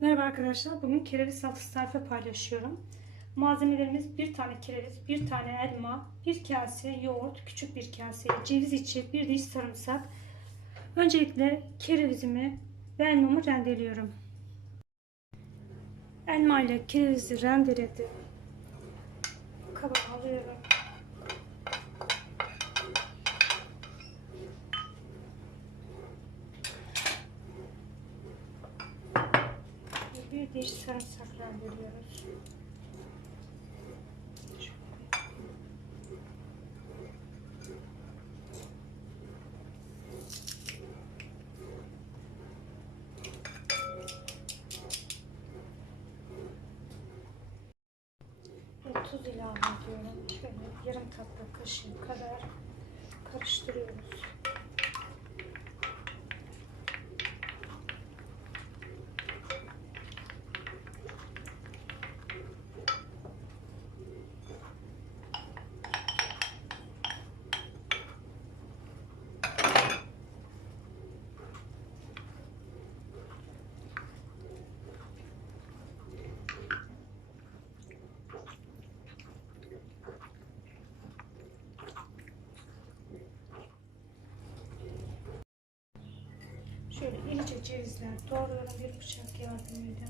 Merhaba arkadaşlar. Bugün kereviz salatası tarifi paylaşıyorum. Malzemelerimiz bir tane kereviz, bir tane elma, bir kase yoğurt, küçük bir kase ceviz içi, bir diş sarımsak. Öncelikle kerevizimi ve elmamı rendeliyorum. Elma ile kerevizi rendeledim. Kaba alıyorum. Bir diş sarımsak rendeliyoruz. Ve tuz ilave ediyorum. Şöyle yarım tatlı kaşığı kadar karıştırıyoruz. Şöyle ince cevizler doğruyorum bir bıçak yardımıyla.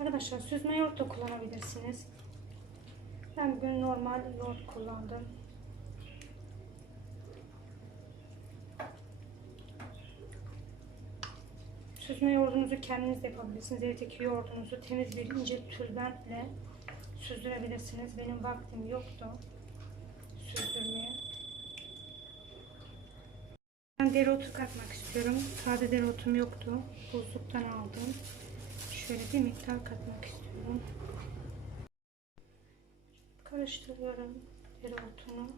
Arkadaşlar süzme yoğurt da kullanabilirsiniz. Ben bugün normal yoğurt kullandım. Süzme yoğurdunuzu kendiniz de yapabilirsiniz. Evdeki yoğurdunuzu temiz bir ince tülbentle süzdürebilirsiniz. Benim vaktim yoktu süzdürmeye. Ben dereotu katmak istiyorum. Sade dereotum yoktu. Buzluktan aldım. Şöyle bir miktar katmak istiyorum. Karıştırıyorum dereotunu.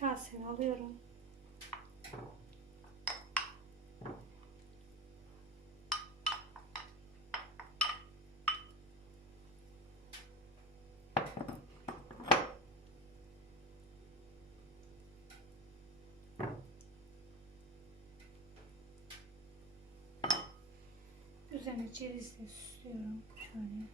Kasemi alıyorum. Üzerine cevizle süslüyorum şöyle.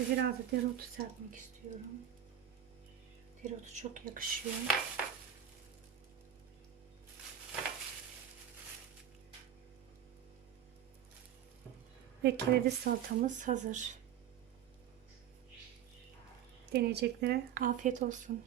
Ve biraz da dereotu serpmek istiyorum. Dereotu çok yakışıyor. Ve kereviz salatamız hazır. Deneyeceklere afiyet olsun.